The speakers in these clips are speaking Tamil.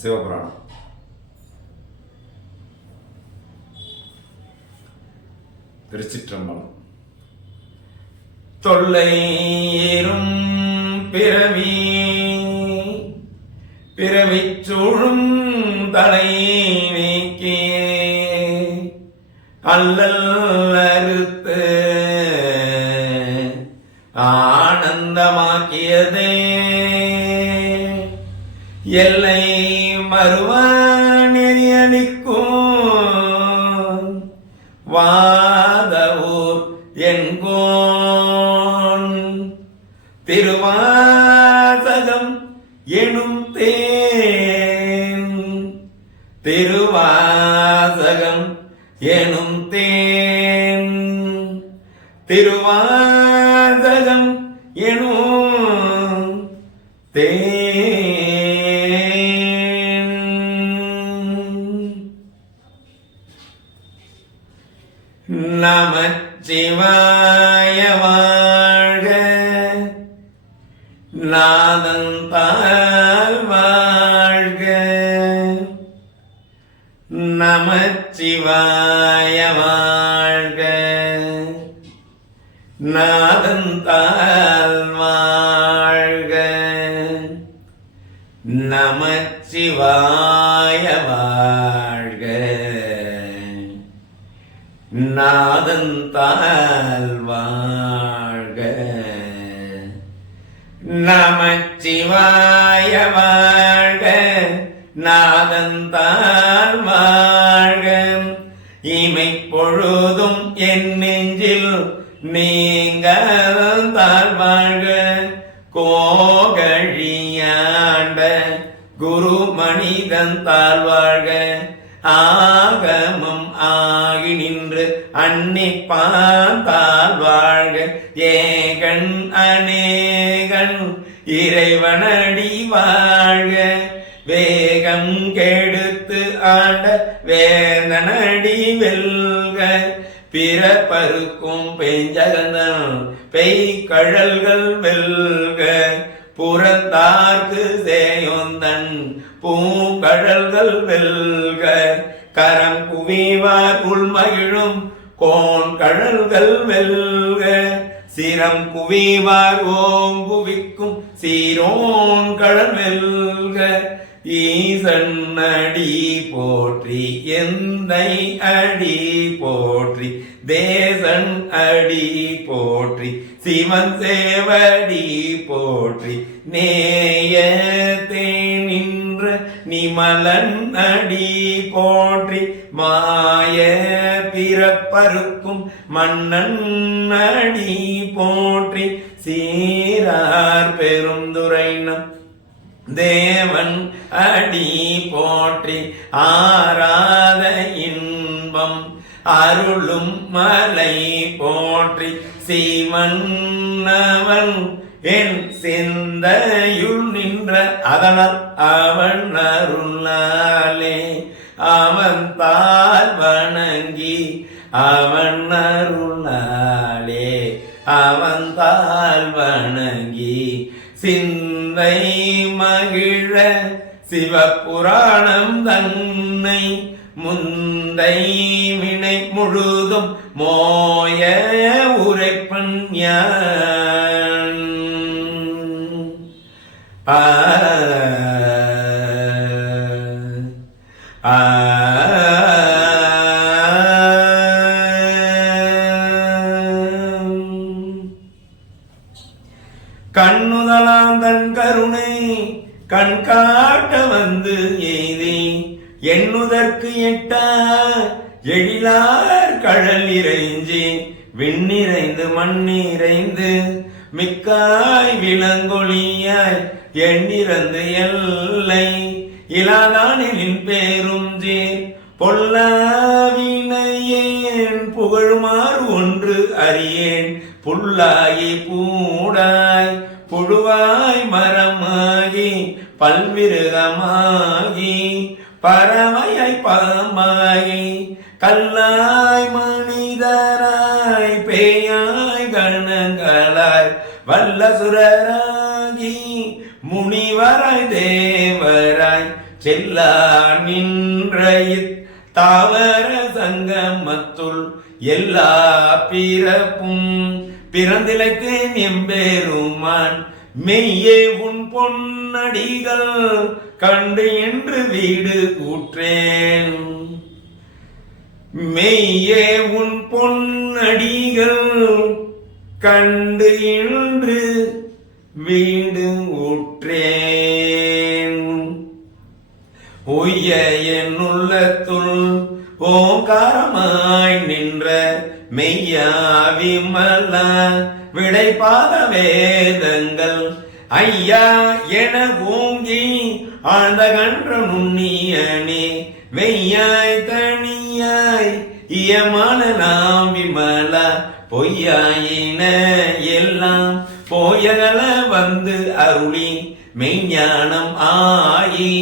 சிவபுராணம். திருச்சிற்றம்பலம். தொல்லையேறும் பிறவி பிறவிச் சூழும் தலை நீக்கி அல்லல் அறுத்து ஆனந்தமாக்கியதே எல்லை மறுவ நெறியளிக்கும் வாதவூர் என்கோன் திருவாசகம் எனும் தேன் திருவாசகம் எனும் தேன் திருவாசகம் எனும் தேன். நமச்சிவாய வாழ்க, நாதந்தாள் வாழ்க. நமச்சிவாய வாழ்க, நாதந்தாள் வாழ்க. நமச்சிவாய வாழ்க, நாதந்தாள் வாழ்க. நமச்சிவாய வாழ்க, நாதந்தாள் வாழ்க. இமை பொழுதும் என் நெஞ்சில் நீங்கதாள் வாழ்க. கோகழியாண்ட குரு மனிதந்தாள் வாழ்க. ஆகமம் ஆகி நின்று அன்னிப்பாந்தாள் வாழ்க. ஏகன் அநேகன் இறைவனடி வாழ்க. வேகம் கெடுத்து ஆண்ட வேந்தனடி வெல்க. பிறப்பருக்கும் பெஞ்சகந்தன் பெய்கழல்கள் வெல்க. புறத்தார்க்கு சேயொந்தன் பூங்கழல்கள் வெல்க. கரம் குவிவார் உள்மகிழும் கோன் கழல்கள் வெல்க. சிரம் குவிவார் ஓங்குவிக்கும் சீரோன் கழல் வெல்க. ஈசன் அடி போற்றி எந்தை அடி போற்றி தேசன் அடி போற்றி சிவன் சேவடி போற்றி நேயத்தே நின்ற நிமலன் அடி போற்றி மாய பிறப்பருக்கும் மன்னன் அடி போற்றி சீரார் பெருந்துரைனம் தேவன் அடி போற்றி ஆராத இன்பம் அருளும் மலை போற்றி சீமன்னவன் என் சிந்தையுள் நின்ற அதனால் அவன் அருளாலே அவன் தாழ் வணங்கி அவன் அருளாலே அவன் தாழ் வணங்கி சிந்தை மகிழ சிவபுராணம் தன்னை முந்தை வினை முழுதும் மோய உரைப்பன் யான். கண்ணுதலாந்தன் கருணை கண் காட்ட வந்து எய்தி எண்ணுதற்கு எட்டா எழிலார் கழல் இறைஞ்சி விண்ணிறைந்து மண்ணிறைந்து மிக்காய் விலங்கொழியாய் எண்ணிறந்து எல்லை இலாதானின் பேரும் ஜீர் பொல்லாவினையேன் புகழுமாறு ஒன்று அறியேன். புல்லாயி பூடாய் புழுவாய் மரமாகி பல்விருகமாகி பறவையாய் பாம்பாகி கல்லாய் மனிதராய் பேயாய் கணங்களாய் வல்லசுரராகி முனிவராய் தேவராய் செல்லா நின்ற தாவர சங்கமத்துள் எல்லா பிறப்பும் பிறந்திலைத்தேன் எம்பெருமான் மெய்யே உன் பொன்னடிகள் கண்டு என்று வீடு கூற்றேன். மெய்யே உன் பொன்னடிகள் கண்டு என்று வீடு ஊற்றேன். உய்ய என் உள்ளத்துள் ஓங்காரமாய் நின்ற மெய்யா விமல விடைபாத வேதங்கள் ஐயா என ஓங்கி ஆழ்ந்த கன்ற நுண்ணியனே வெய்யாய் தனியாய் இயமான நாம் விமல பொய்யாயின எல்லாம் போயகல வந்து அருளி மெய்ஞானம் ஆயி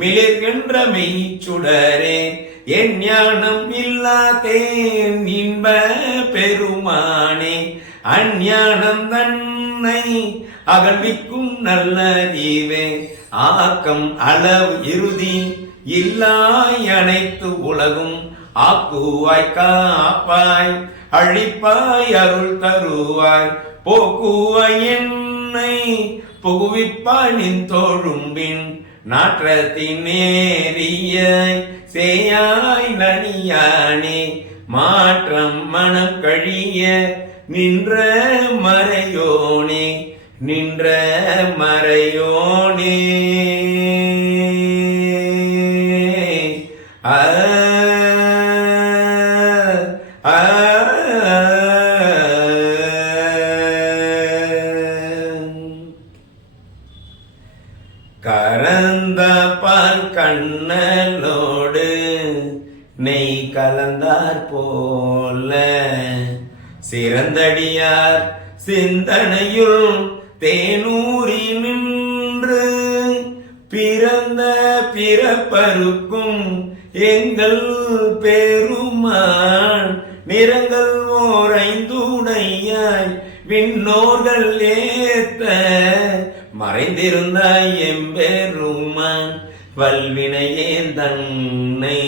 மிளிர்கின்ற மெய்ச்சுடரே என் ஞானம் இல்லாதேன் இன்ப பெருமானே அஞ்ஞானம் தன்னை அகழ்விக்கும் நல்ல தீவே ஆக்கம் அளவு இறுதி இல்லாய் அனைத்து உலகும் ஆக்குவாய் காப்பாய் அழிப்பாய் அருள் தருவாய் போக்குவாய் என்னை புகுவிப்பாய் நின் தோழும்பின் நாற்றத்தின் நேரியாய் சேயாய் நனியானே மாற்றம் மனம் கழிய நின்ற மறையோனே நின்ற மறையோனே. கரந்த பால் கண்ணலோடு நெய் கலந்தார் போல சிறந்தடியார் சிந்தனையுள் தேனூரி நின்று பிறந்த பிறப்பருக்கும் எங்கள் பெருமான் நிறங்கள் ஓரைந்துடையாய் விண்ணோர்கள் ஏத்த மறைந்திருந்தாய் எம்பெருமான் வல்வினையேன் தன்னை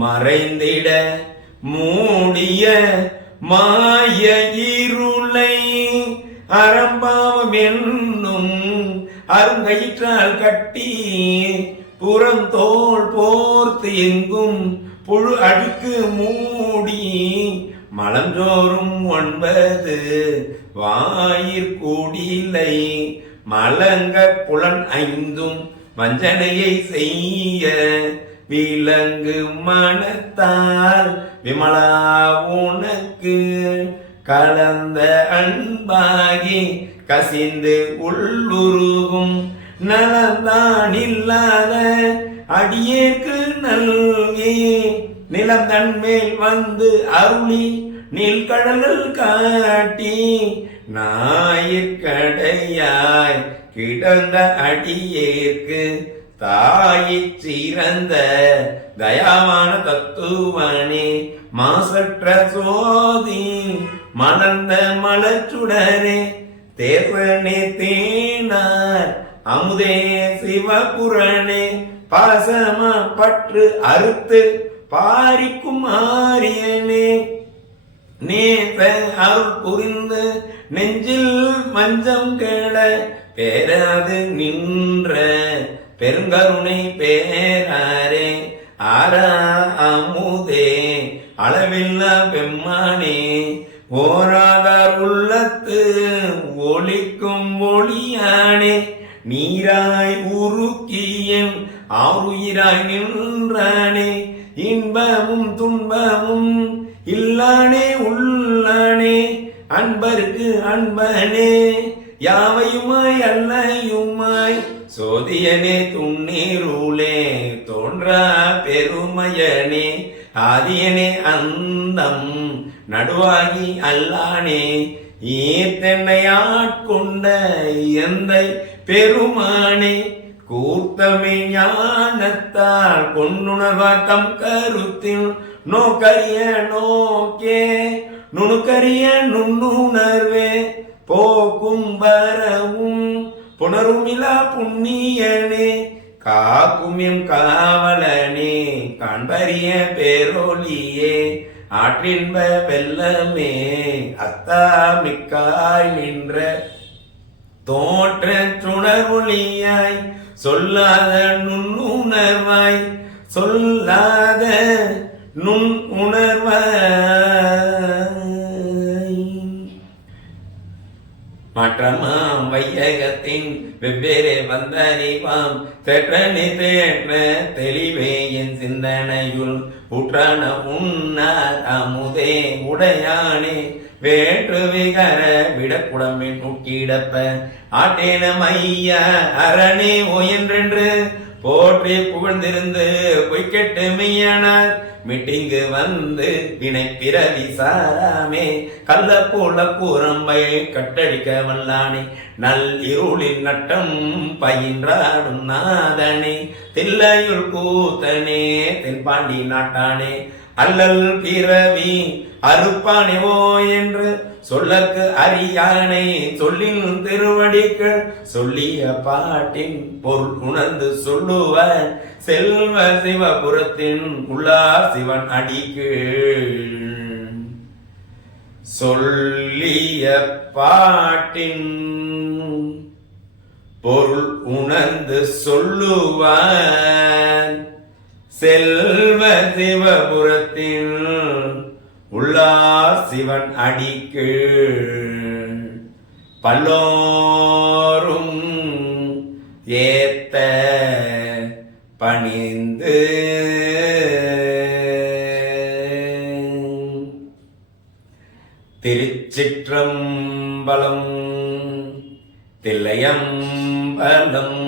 மறைந்திட மூடிய மாய இருளை அறம்பாவம் என்னும் அருங்கயிற்றால் கட்டி புறந்தோள் போர்த்து எங்கும் புழு அழுக்கு மூடி மலஞ்சோறும் 9 வாயிற்கூடிலை மலங்க புலன் 5 வஞ்சனையை செய்ய விலங்கு மனத்தால் விமலா உனக்கு கலந்த அன்பாகி கசிந்து உள்ளுருகும் நலந்தான் இல்லாத அடியேற்கு நல்கி நிலம் தன்மேல் வந்து அருளி நீள்கடல்கள் காட்டி ஞாயிற்கடையாய் கிடந்த அடியேற்கு தாயிற் சிறந்த தயாவான தத்துவனே மாசற்ற சோதி மலர்ந்த மலச்சுடரே தேசனே தேனார் அமுதே சிவபுரணே பாசமா பற்று அறுத்து பாரிக்கும் ஆரியனே நேச அருள் புரிந்து நெஞ்சில் மஞ்சம் கேள பேராது நின்ற பெருங்கருணை பேராரே ஆரா அமுதே அளவில்லா பெம்மானே ஓராதார் உள்ளத்து ஒளிக்கும் ஒளியானே நீராய் உருக்கியன் ஆருயிராய் நின்றானே இன்பமும் துன்பமும் இல்லானே உள்ளானே அன்பருக்கு அன்பனே யாவையுமாய் அல்லையுமாய் சோதியனே துண்ணீருளே தோன்றா பெருமையனே ஆதியனே அந்தம் நடுவாகி அல்லானே ஈர்த்தென்னை ஆட்கொண்ட எந்தை பெருமானே கூர்த்தமே ஞானத்தால் கொண்டுணர்வார் தம் கருத்தில் நோக்கரிய நோக்கே நுணுக்கரிய நுண்ணுணர்வே போக்கும் வரவும் புணருமிலா புண்ணியனே காக்கும் எம் காவலனே காண்பரிய பேரொலியே ஆற்றின்ப வெள்ளமே அத்தா மிக்காய் நின்ற தோற்ற சுடர்ஒளியாய் சொல்லாத நுண்ணுணர்வாய் சொல்லாத நுண் உணர்வாய் மாற்றமாம் வையகத்தின் வெவ்வேறு வந்தறிவாம் தேற்றனி தேற்ற தெளிவே என் சிந்தனையுள் ஊற்றான உன்னார் அமுதே உடையானே வேற்று விகர விடக்குடம்பின் உட்கிடப்ப ஆட்டேன மைய அரணே ஓயென்றென்று போற்றி புகழ்ந்திருந்து பொய்கெட்டு மெய்யானார் மீட்டிங்கு வந்து வினை பிறவி சாராமே கள்ள போல கூறம்பை கட்டடிக்க வல்லானே நல் இருளின் நட்டம் பயின்றாடும் நாதனே தில்லையுள் கூத்தனே தென்பாண்டி நாட்டானே அல்லல் பிறவி அறுப்பானேவோ என்று சொல்லற்கு அறியானை சொல்லின் திருவடிக்கு சொல்லிய பாட்டின் பொருள் உணர்ந்து சொல்லுவன் செல்வ சிவபுரத்தின் உள்ளார் சிவன் அடிக்கு சொல்லிய பாட்டின் பொருள் உணர்ந்து சொல்லுவன் செல்வ சிவபுரத்தின் உள்ளார் சிவன் அடிக்கு பல்லோரும் ஏத்த பணிந்து திருச்சிற்றம்பலம் தில்லையம்பலம்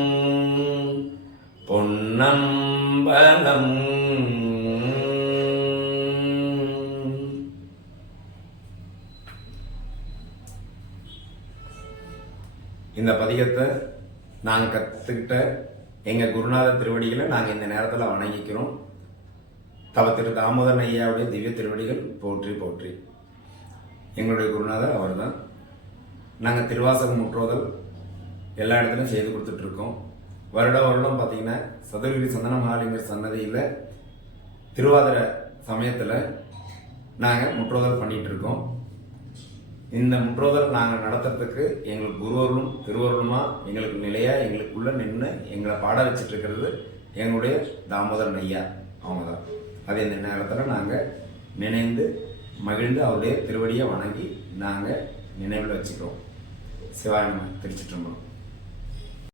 பொன்னம்பலம். இந்த பதிகத்தை நாங்கள் கற்றுக்கிட்ட எங்கள் குருநாத திருவடிகளை நாங்கள் இந்த நேரத்தில் வணங்கிக்கிறோம். தவ திரு தாமோதரன் ஐயாவுடைய திவ்ய திருவடிகள் போற்றி போற்றி. எங்களுடைய குருநாதர் அவர் தான். நாங்கள் திருவாசகம் முற்றோதல் எல்லா இடத்துலையும் செய்து கொடுத்துட்ருக்கோம். வருடம் பார்த்திங்கன்னா சதுரகிரி சந்தன மகாலிங்கர் சன்னதியில் திருவாதிர சமயத்தில் நாங்கள் முற்றோதல் பண்ணிகிட்ருக்கோம். இந்த முற்றோதல் நாங்கள் நடத்துறதுக்கு எங்களுக்கு குருவர்களும் திருவர்களுமா எங்களுக்கு நிலையாக எங்களுக்குள்ளே நின்று எங்களை பாட வச்சிட்ருக்கிறது எங்களுடைய தாமோதரன் ஐயா அவங்க தான். அது இந்த நேரத்தில் நாங்கள் நினைந்து மகிழ்ந்து அவருடைய திருவடியை வணங்கி நாங்கள் நினைவில் வச்சுக்கிறோம். சிவாய நம. திருச்சிற்றம்பலம்.